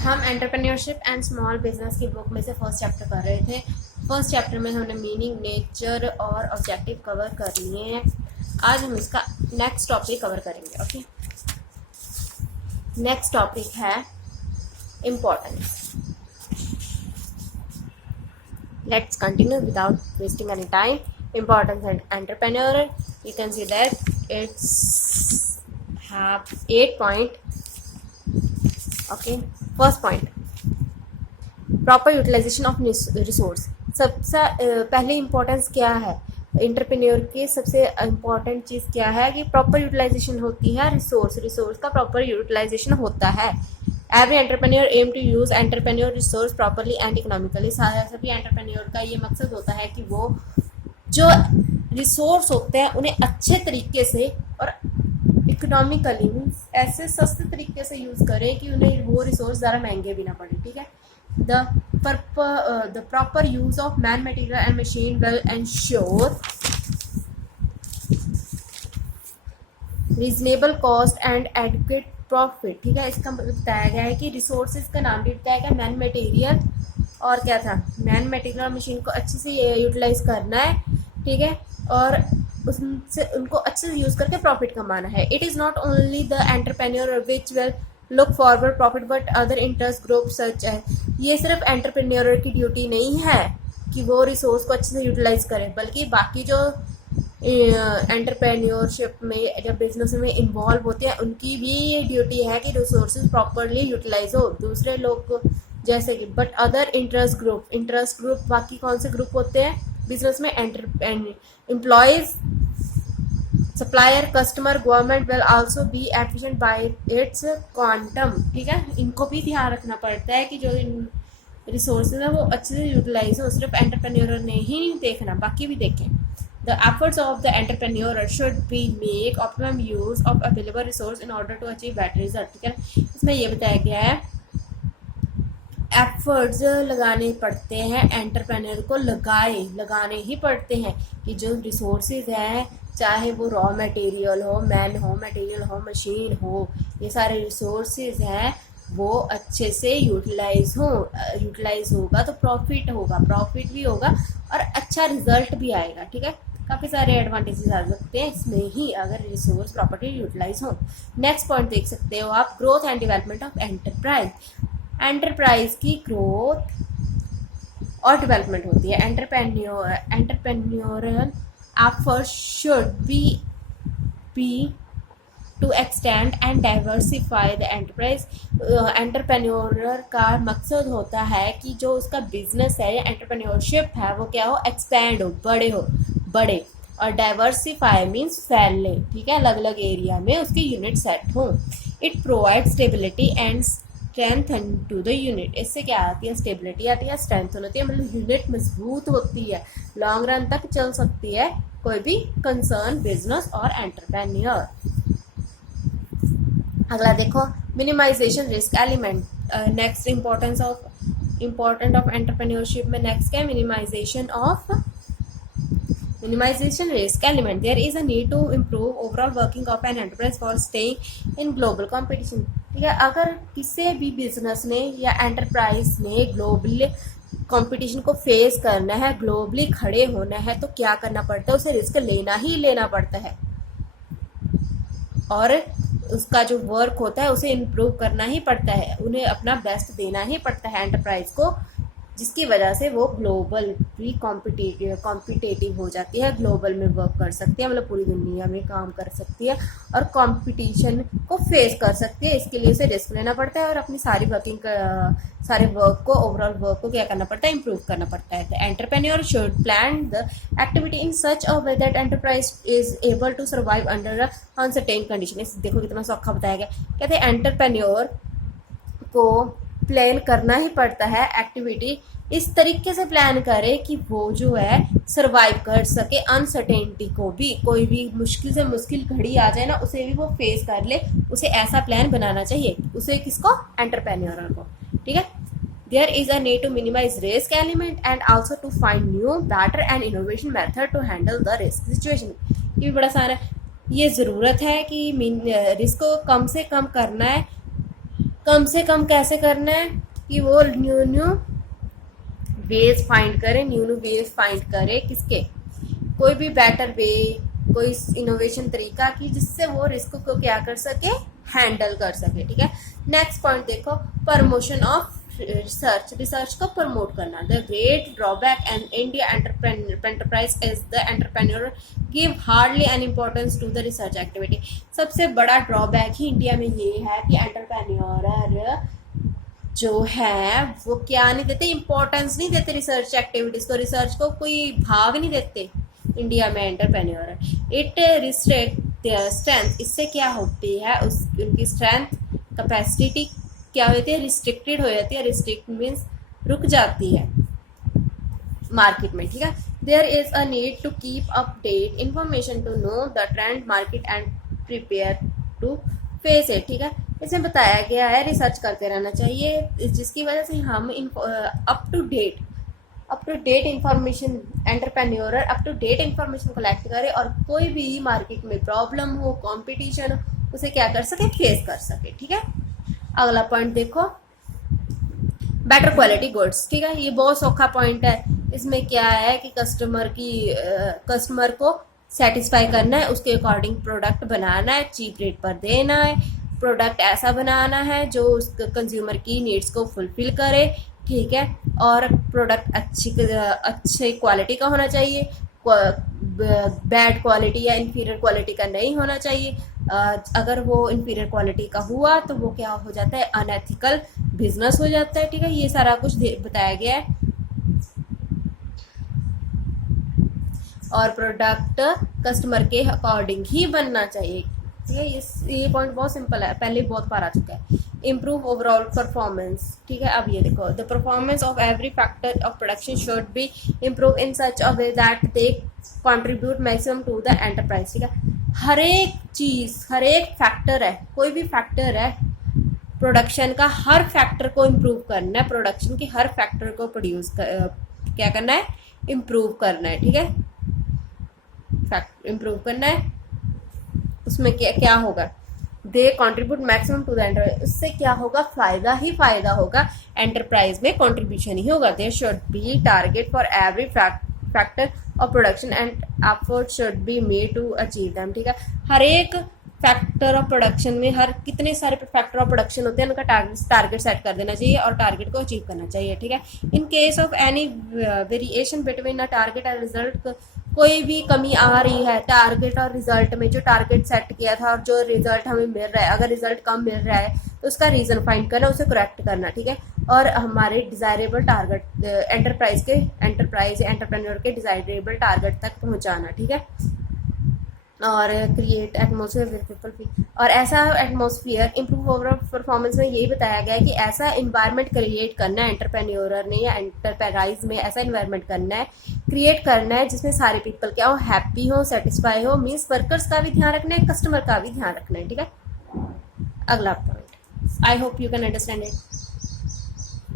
हम entrepreneurship and small business की book में से फर्स्ट चैप्टर कर रहे थे। फर्स्ट चैप्टर में हमने मीनिंग, नेचर और ऑब्जेक्टिव कवर कर लिए हैं। आज हम इसका नेक्स्ट टॉपिक कवर करेंगे। ओके, नेक्स्ट टॉपिक है importance. Let's continue without wasting any time. Importance and entrepreneur. You can see that it's have 8 point. Okay, first point, proper utilization of resource. सबसे पहले इम्पोर्टेंस क्या है entrepreneur की? सबसे important चीज़ क्या है कि प्रॉपर यूटिलाइजेशन होती है रिसोर्स का प्रॉपर यूटिलाइजेशन होता है। Every entrepreneur aim to use entrepreneur resource properly and economically. सभी एंटरप्रेन्योर का ये मकसद होता है कि वो जो रिसोर्स होते हैं उन्हें अच्छे तरीके से और इकोनॉमिकली मीन्स ऐसे सस्ते तरीके से यूज़ करें कि उन्हें वो रिसोर्स ज़्यादा महंगे भी ना पड़े। ठीक है, the proper use of man, material and machine will ensure reasonable cost and adequate profit. ठीक है, इसका बताया गया है कि रिसोर्सेज का नाम भी बताया गया, मैन मटेरियल और क्या था, मैन मटेरियल और मशीन को अच्छे से यूटिलाइज करना है। ठीक है, और उससे उनको अच्छे से यूज़ करके प्रॉफिट कमाना है। It is not only the entrepreneur which will look forward profit but other interest group सच है। ये सिर्फ एंटरप्रेन्योर की ड्यूटी नहीं है कि वो रिसोर्स को अच्छे से यूटिलाइज करे, बल्कि बाकी जो एंटरप्रेन्योरशिप में जब बिजनेस में इन्वॉल्व होते हैं उनकी भी ये ड्यूटी है कि रिसोर्सेज प्रॉपरली यूटिलाइज हो। दूसरे लोग को जैसे कि बट अदर इंटरेस्ट ग्रुप बाकी कौन से ग्रुप होते हैं बिजनेस में? Employees, supplier, customer, government will also be efficient bye it's quantum. ठीक है, इनको भी ध्यान रखना पड़ता है कि जो रिसोर्सेज है वो अच्छे से यूटिलाइज हो। सिर्फ एंटरप्रेन्योर ने ही नहीं देखना, बाकी भी देखें। The efforts of the entrepreneur should be make optimum use of available resource in order to achieve better result। ठीक है, इसमें ये बताया गया है एफर्ट्स लगाने पड़ते हैं, एंटरप्रेन्योर को लगाने ही पड़ते हैं कि जो रिसोर्सेज हैं, चाहे वो रॉ मटेरियल हो, मैन हो, मटेरियल हो, मशीन हो, ये सारे रिसोर्सेज हैं वो अच्छे से यूटिलाइज होगा तो प्रॉफिट भी होगा और अच्छा रिजल्ट भी आएगा। ठीक है, काफ़ी सारे एडवांटेजेस आ सकते हैं इसमें ही अगर रिसोर्स प्रॉपर्टी यूटिलाइज हो। नेक्स्ट पॉइंट देख सकते हो आप, growth and development of enterprise की ग्रोथ और डेवलपमेंट होती है। Entrepreneurial efforts should be to extend and diversify the enterprise. Entrepreneur का मकसद होता है कि जो उसका बिजनेस है या एंटरप्रेन्योरशिप है वो क्या हो, एक्सपेंड हो, बड़े और डाइवर्सिफाई मीन्स फैलने। ठीक है, अलग अलग एरिया में उसकी यूनिट सेट हो। It provide stability and strength to the unit. इससे क्या आती है, स्टेबिलिटी आती है, स्ट्रेंथ होती है, मतलब यूनिट मजबूत होती है, लॉन्ग रन तक चल सकती है कोई भी कंसर्न बिजनेस और एंटरप्रेन्योर। अगला देखो, minimization risk element. Next important of entrepreneurship में नेक्स्ट क्या है, minimization risk element. There is a need to improve overall working of an enterprise for staying in global competition. ठीक है, अगर किसी भी बिजनेस ने या एंटरप्राइज ने ग्लोबल कंपटीशन को फेस करना है, ग्लोबली खड़े होना है, तो क्या करना पड़ता है, उसे रिस्क लेना पड़ता है और उसका जो वर्क होता है उसे इम्प्रूव करना ही पड़ता है, उन्हें अपना बेस्ट देना ही पड़ता है एंटरप्राइज को, जिसकी वजह से वो ग्लोबल भी कॉम्पिटिटिव हो जाती है, ग्लोबल में वर्क कर सकती है, मतलब पूरी दुनिया में काम कर सकती है और कंपटीशन को फेस कर सकती है। इसके लिए उसे रिस्क लेना पड़ता है और अपनी सारे वर्क को क्या करना पड़ता है, इम्प्रूव करना पड़ता है। The entrepreneur should plan the activity in such a way that enterprise is able to survive under uncertain condition. देखो कितना सौखा बताया गया, कहते हैं एंटरप्रेन्योर को प्लान करना ही पड़ता है, एक्टिविटी इस तरीके से प्लान करे कि वो जो है सरवाइव कर सके अनसर्टेनिटी को भी, कोई भी मुश्किल से मुश्किल घड़ी आ जाए ना उसे भी वो फेस कर ले, उसे ऐसा प्लान बनाना चाहिए, उसे किसको, एंटरप्रेन्योर को। ठीक है, there is a need to minimize risk element and also to find new better and innovation method to handle the risk situation. ये भी बड़ा आसान है, ये ज़रूरत है कि रिस्क को कम से कम करना है कम से कम कैसे करना है कि वो न्यू न्यू वेज फाइंड करे, न्यू न्यू वेज फाइंड करे, किसके, कोई भी बेटर वे, कोई इनोवेशन तरीका कि जिससे वो रिस्क को क्या कर सके, हैंडल कर सके। ठीक है, नेक्स्ट पॉइंट देखो, प्रमोशन ऑफ रिसर्च, रिसर्च को प्रमोट करना। The great drawback and India enterprise is the entrepreneur give hardly an importance to the research activity. सबसे बड़ा ड्रॉबैक ही इंडिया में ये है कि एंटरप्रेन्योर जो है वो क्या नहीं देते, इम्पोर्टेंस नहीं देते रिसर्च एक्टिविटीज को, रिसर्च को कोई भाग नहीं देते इंडिया में एंटरप्रेन्योर। इट रिस्ट्रिक्ट स्ट्रेंथ, इससे क्या होती है, उनकी स्ट्रेंथ कैपेसिटी क्या होती है, रिस्ट्रिक्टेड हो जाती है। रिस्ट्रिक्ट मीन्स रुक जाती है मार्केट में। ठीक है, there is a need to keep update information to know the trend market and prepare to face it. ठीक है, इसमें बताया गया है रिसर्च करते रहना चाहिए, जिसकी वजह से हम up to date information, entrepreneur up to date information collect करे और कोई भी मार्केट में प्रॉब्लम हो, कंपटीशन हो, उसे क्या कर सके, फेस कर सके। ठीक है, अगला पॉइंट देखो, बेटर क्वालिटी गुड्स। ठीक है, ये बहुत सौखा पॉइंट है। इसमें क्या है कि कस्टमर को सेटिस्फाई करना है, उसके अकॉर्डिंग प्रोडक्ट बनाना है, चीप रेट पर देना है, प्रोडक्ट ऐसा बनाना है जो उस कंज्यूमर की नीड्स को फुलफिल करे। ठीक है, और प्रोडक्ट अच्छी क्वालिटी का होना चाहिए, बैड क्वालिटी या इंफीरियर क्वालिटी का नहीं होना चाहिए। अगर वो इंफीरियर क्वालिटी का हुआ तो वो क्या हो जाता है, अनएथिकल बिजनेस हो जाता है। ठीक है, ये सारा कुछ बताया गया है। और प्रोडक्ट कस्टमर के अकॉर्डिंग ही बनना चाहिए। ठीक है, ये पॉइंट बहुत सिंपल है, पहले बहुत बार आ चुका है। Improve overall performance. ठीक है, अब ये देखो, the performance of every factor of production should be improve in such a way that they contribute maximum to the enterprise. ठीक है, हर एक चीज, हर एक फैक्टर है, कोई भी फैक्टर है प्रोडक्शन का, हर फैक्टर को इम्प्रूव करना है, प्रोडक्शन के हर फैक्टर को क्या करना है, इम्प्रूव करना है। ठीक है, इम्प्रूव करना है, उसमें क्या होगा, they contribute maximum to the enterprise, उससे क्या होगा, फायदा ही फायदा होगा, एंटरप्राइज में कॉन्ट्रीब्यूशन ही होगा। There should be target for every factor of production and effort should be made to achieve them. ठीक है, हर एक फैक्टर ऑफ प्रोडक्शन में, हर कितने सारे फैक्टर ऑफ प्रोडक्शन होते हैं, उनका टारगेट सेट कर देना चाहिए और टारगेट को अचीव करना चाहिए। ठीक है, in case of any variation between a target and result, कोई भी कमी आ रही है टारगेट और रिजल्ट में, जो टारगेट सेट किया था और जो रिजल्ट हमें मिल रहा है, अगर रिजल्ट कम मिल रहा है तो उसका रीजन फाइंड करना, उसे करेक्ट करना। ठीक है, और हमारे डिजायरेबल टारगेट एंटरप्रेन्योर के डिजायरेबल टारगेट तक पहुंचाना। ठीक है, और create atmosphere with people feel, और ऐसा एटमोसफियर इम्प्रूव ओवरऑल परफॉर्मेंस में यही बताया गया है कि ऐसा इन्वायरमेंट क्रिएट करना है एंटरप्रेन्योर ने, या एंटरप्राइज में ऐसा इन्वायरमेंट करना है, क्रिएट करना है जिसमें सारे पीपल क्या हो, हैप्पी हो, सेटिस्फाई हो, मीन्स वर्कर्स का भी ध्यान रखना है, कस्टमर का भी ध्यान रखना है। ठीक है, अगला point, I hope you can understand it.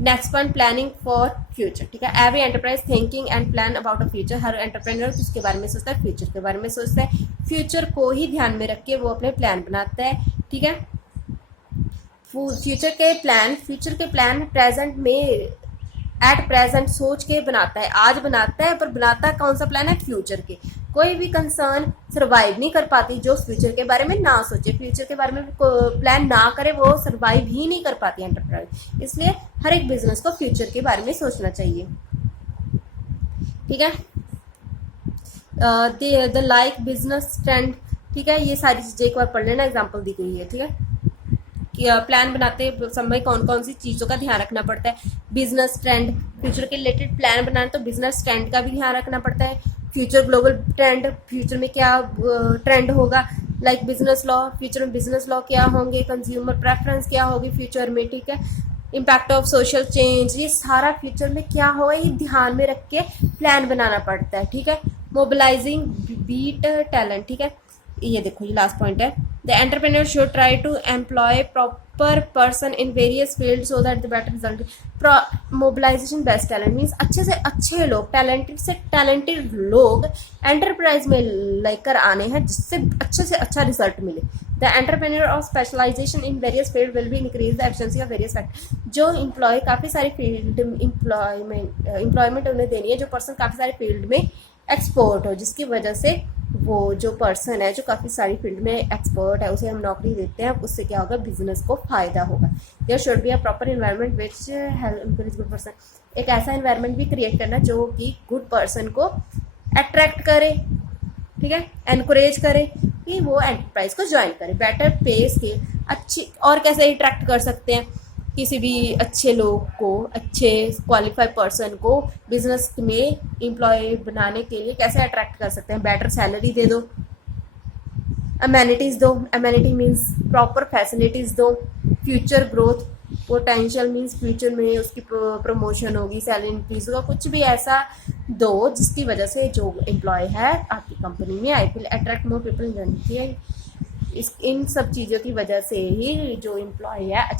Next point, planning for future. ठीक है, every enterprise thinking and plan about a future, her entrepreneur किसके बारे में सोचता है, फ्यूचर के बारे में सोचता है, फ्यूचर को ही ध्यान में रख के वो अपने प्लान बनाता है। ठीक है, फ्यूचर के प्लान प्रेजेंट में, एट प्रेजेंट सोच के बनाता है, आज बनाता है, पर बनाता कौन सा प्लान है, फ्यूचर के। कोई भी कंसर्न सर्वाइव नहीं कर पाती जो फ्यूचर के बारे में ना सोचे, फ्यूचर के बारे में प्लान ना करे, वो सर्वाइव ही नहीं कर पाती एंटरप्राइज। इसलिए हर एक बिजनेस को फ्यूचर के बारे में सोचना चाहिए। ठीक है, द लाइक बिजनेस ट्रेंड। ठीक है, ये सारी चीजें एक बार पढ़ लेना, एग्जाम्पल दी गई है। ठीक है, प्लान बनाते समय कौन कौन सी चीज़ों का ध्यान रखना पड़ता है, बिजनेस ट्रेंड, फ्यूचर के रिलेटेड प्लान बनाना तो बिजनेस ट्रेंड का भी ध्यान रखना पड़ता है, फ्यूचर ग्लोबल ट्रेंड, फ्यूचर में क्या ट्रेंड होगा, लाइक बिजनेस लॉ, फ्यूचर में बिजनेस लॉ क्या होंगे, कंज्यूमर प्रेफरेंस क्या होगी फ्यूचर में। ठीक है, इम्पैक्ट ऑफ सोशल चेंज, ये सारा फ्यूचर में क्या होगा, ये ध्यान में रख के प्लान बनाना पड़ता है। ठीक है, मोबिलाइजिंग बीट टैलेंट। ठीक है, ये देखो, ये लास्ट पॉइंट है, the entrepreneur should try to employ proper person in various field so that the better result. Mobilization best talent means अच्छे से अच्छे लोग, टैलेंटेड से टैलेंटेड लोग एंटरप्राइज में लेकर आने हैं, जिससे अच्छे से अच्छा रिजल्ट मिले। द एंटरप्रेन्योर और specialization in various field will be increase the efficiency of various factor. जो एम्प्लॉय काफ़ी सारी फील्ड एम्प्लॉयमेंट उन्हें देनी है, जो पर्सन काफ़ी सारे फील्ड में एक्सपर्ट हो, जिसकी वजह से वो जो पर्सन है जो काफ़ी सारी फील्ड में एक्सपर्ट है उसे हम नौकरी देते हैं, उससे क्या होगा, बिजनेस को फ़ायदा होगा। There should be a proper environment which help encourage good person. एक ऐसा इन्वायरमेंट भी क्रिएट करना जो कि गुड पर्सन को अट्रैक्ट करे, ठीक है, एनकरेज करे कि वो एंटरप्राइज को ज्वाइन करे। बेटर पे स्केल, अच्छी, और कैसे अट्रैक्ट कर सकते हैं किसी भी अच्छे लोग को, अच्छे क्वालिफाइड पर्सन को बिजनेस में एम्प्लॉय बनाने के लिए कैसे अट्रैक्ट कर सकते हैं। बेटर सैलरी दे दो, अमेनिटीज़ दो, अमेनिटी मीन्स प्रॉपर फैसिलिटीज़ दो, future growth potential means future में उसकी प्रमोशन होगी, सैलरी इंक्रीज होगा, कुछ भी ऐसा दो जिसकी वजह से जो एम्प्लॉय है आपकी कंपनी में I will attract more people. इन सब चीज़ों की वजह से ही जो एम्प्लॉय है